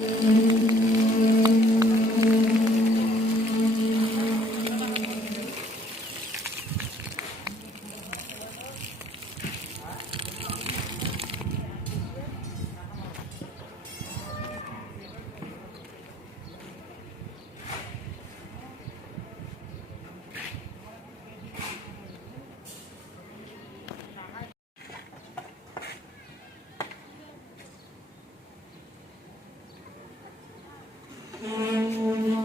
কি করো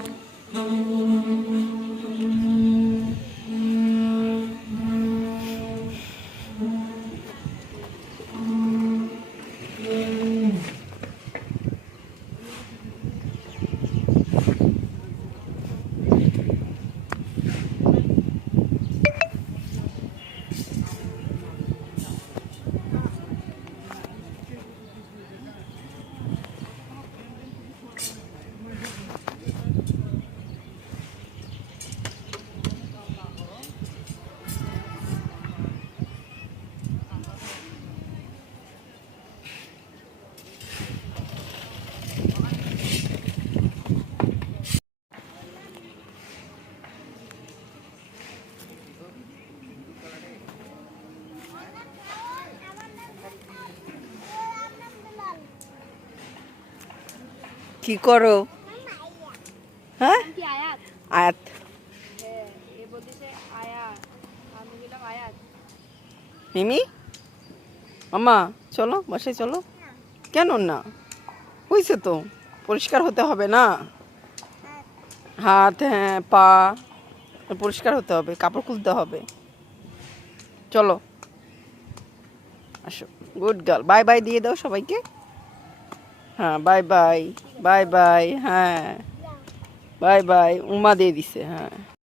হ্যাঁ কি করো? হ্যাঁ? আয়াত। আমি মিমি? মামা চলো বসে চলো। কেন না? হয়েছে তো, পরিষ্কার হতে হবে না? হাত হ্যাঁ পা, পরিষ্কার হতে হবে, কাপড় খুলতে হবে। চলো। আসো। গুড গার্ল, বাই বাই দিয়ে দাও সবাইকে। হ্যাঁ বাই বাই বাই বাই হ্যাঁ। বাই বাই উমা দিয়ে দিছে হ্যাঁ।